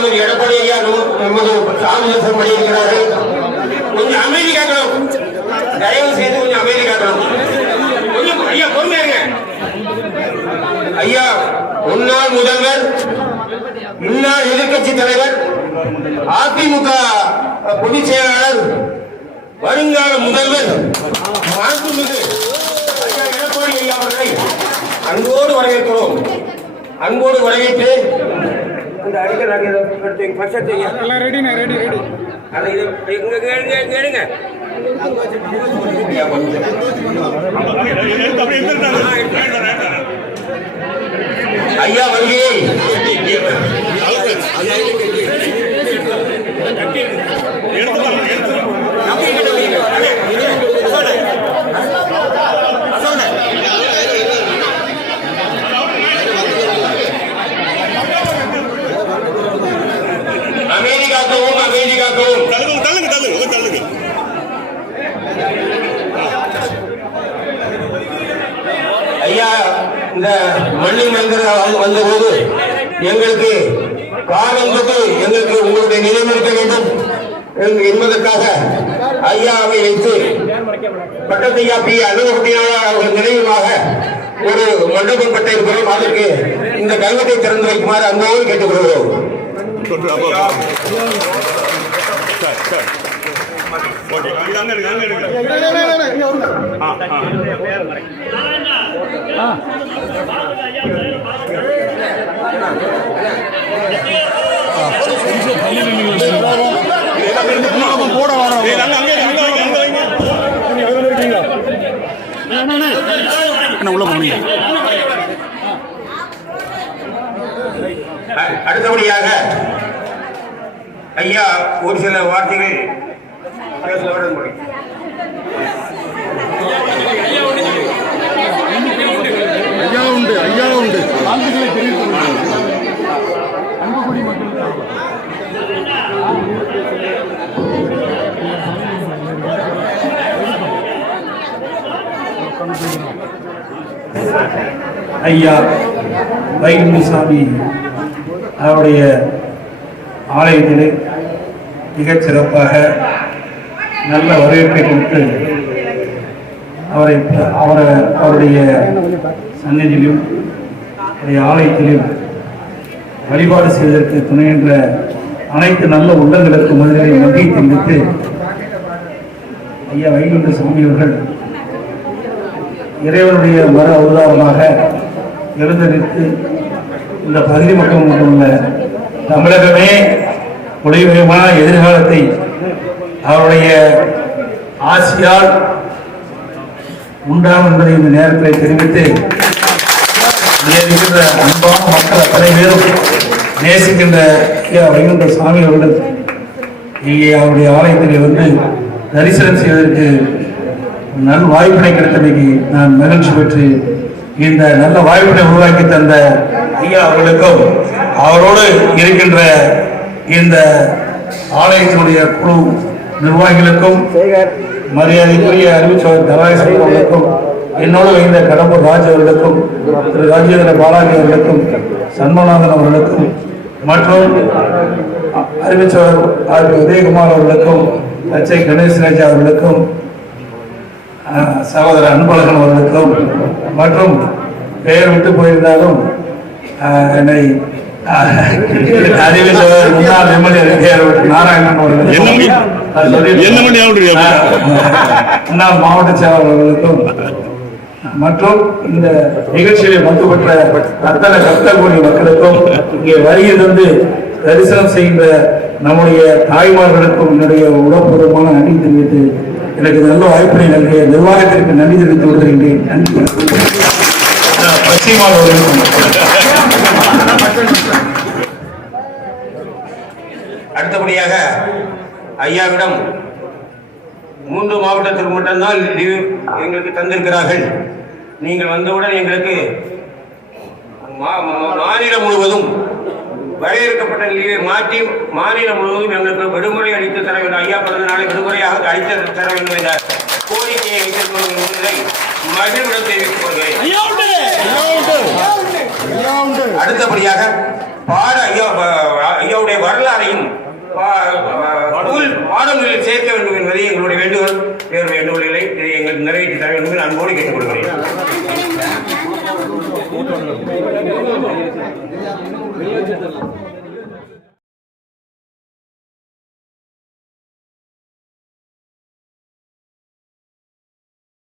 நமது எடப்பாடி ஐயா நமது சாமியாசம் பண்ணியிருக்கிறார்கள் கொஞ்சம் அமைதி காக்கணும் தயவு செய்து கொஞ்சம் அமைதி காக்கணும் கொஞ்சம் ஐயா பொறுமையா ஐயா முன்னாள் முதல்வர் முன்னாள் எதிர்க்கட்சி தலைவர் அதிமுக பொதுச் செயலாளர் வருங்கால முதல்வர் மாண்புமிகு ஐயா எடப்பாடி ஐயா அவர்களை அன்போடு வரவேற்கிறோம். அன்போடு வரவேற்று அந்த அடிக்கல் அடிக்கல் எடுத்து வைங்க, first எடுத்து வைங்க. எல்லாம் ரெடிண்ணே ரெடி ரெடி அதை இது இங்க கேளுங்க கேளுங்க ஐயா, கொஞ்சம். ஆ, எடுத்து. ஐயா வருகையை அமைதி காக்கவும் அமைதி காக்கவும் தள்ளுங்க தள்ளுங்க தள்ளுங்க தள்ளுங்க. ஐயா இந்த மண்ணின் மந்திர வந்தபோது எங்களுக்கு காலந்தது எங்களுக்கு உங்களுடைய நினைவிருக்க வேண்டும் என்பதற்காக ஐயாவை வைத்து பட்டத்தையா பி. அனுபவத்தினாளர் அவர்கள் நினைவாக ஒரு மண்டபம் கட்ட இருக்கிறோம் அதற்கு இந்த கல்வத்தை திறந்து வைக்குமாறு அன்போடு கேட்டுக்கொள்கிறோம். கொண்டு சார் சார். ஓகே அங்க அங்க அங்க ஆ ஆ போட வரோம் அங்க அங்க அங்க அங்க வைங்க என்ன உள்ள போனீங்க அடுத்தபடியாக ஐயா ஒரு சில வார்த்தைகள். ஐயா உண்டு ஐயா உண்டு ஐயா வைகுண்டசாமி அவருடைய ஆலயத்திலே மிகச் சிறப்பாக நல்ல வரவேற்பை கொடுத்து அவரை அவரை அவருடைய சன்னதியிலும் அவருடைய ஆலயத்திலும் வழிபாடு செய்வதற்கு துணைகின்ற அனைத்து நல்ல உள்ளங்களுக்கு முதலில் நன்றி தெரிவித்து ஐயா வைகுண்ட சாமி அவர்கள் இறைவனுடைய மறு அவதாரமாக நிறுத்து இந்த பகுதி மக்கள் மட்டுமல்ல தமிழகமே ஒளிமயமான எதிர்காலத்தை அவருடைய ஆசியால் உண்டாம் என்பதை இந்த நேரத்தில் தெரிவித்து இங்கே அன்பான மக்கள் அத்தனை பேரும் நேசிக்கின்ற வைகுண்ட சாமி அவர்கள் இங்கே அவருடைய ஆலயத்தில் வந்து தரிசனம் செய்வதற்கு நல் வாய்ப்பினை கிடைத்தமைக்கு நான் மகிழ்ச்சி பெற்று இந்த நல்ல வாய்ப்பினை உருவாக்கி தந்த ஐயா அவர்களுக்கும் அவரோடு இருக்கின்ற இந்த ஆலயத்தினுடைய குழு நிர்வாகிகளுக்கும் மரியாதைக்குரிய அறிவிச்சவர் தராயசன் அவர்களுக்கும் என்னோடு வைந்த கடம்பூர் ராஜ் அவர்களுக்கும் திரு ராஜேந்திர பாலாஜி அவர்களுக்கும் சண்முகநாதன் அவர்களுக்கும் மற்றும் அறிவிச்சவர் ஆர் உதயகுமார் அவர்களுக்கும் தச்சை கணேஷ் ராஜா அவர்களுக்கும் சகோதர சகோதரர் அன்பழகன் அவர்களுக்கும் மற்றும் பெயர் விட்டு போயிருந்தாலும் என்னை அறிவித்தவர் முன்னாள் எம்எல்ஏ நாராயணன் மாவட்ட செயலாளர் அவர்களுக்கும் மற்றும் இந்த நிகழ்ச்சியில் பங்கு பெற்ற அத்தனை கத்தகோடி மக்களுக்கும் இங்கே வருகை தந்து தரிசனம் செய்கின்ற நம்முடைய தாய்மார்களுக்கும் என்னுடைய உடற்பூர்வமான நன்றி தெரிவித்து எனக்கு நல்ல வாய்ப்பினை நல்கிய நிர்வாகத்திற்கு நன்றி தெரிவித்து வருகின்றேன் நன்றி. பச்சைமால் அவர்களுக்கும். அடுத்தபடியாக ஐயாவிடம் மூன்று மாவட்டத்திற்கு மட்டும்தான் லீவு எங்களுக்கு தந்திருக்கிறார்கள். நீங்கள் வந்தவுடன் எங்களுக்கு மாநிலம் முழுவதும் வரையறுக்கப்பட்ட லீவை மாற்றி மாநிலம் முழுவதும் எங்களுக்கு விடுமுறை அளித்து தர வேண்டும். ஐயா பிறந்த நாளை விடுமுறையாக அளித்து தர வேண்டும் என்ற கோரிக்கையை வைத்திருக்கும் என்பதை மகிழ்வுடன் தெரிவித்துக் கொள்கிறேன். அடுத்தபடியாக பாட ஐயா ஐயாவுடைய வர பா- ஸ்கூல் பாடங்களில் சேர்க்க வேண்டும் என்பதை எங்களுடைய வேண்டுகோள். வேறு வேண்டுகோள் இல்லை. இதை எங்களுக்கு நிறைவேற்றி தர வேண்டும் என்று அன்போடு கேட்டுக்கொள்கிறேன்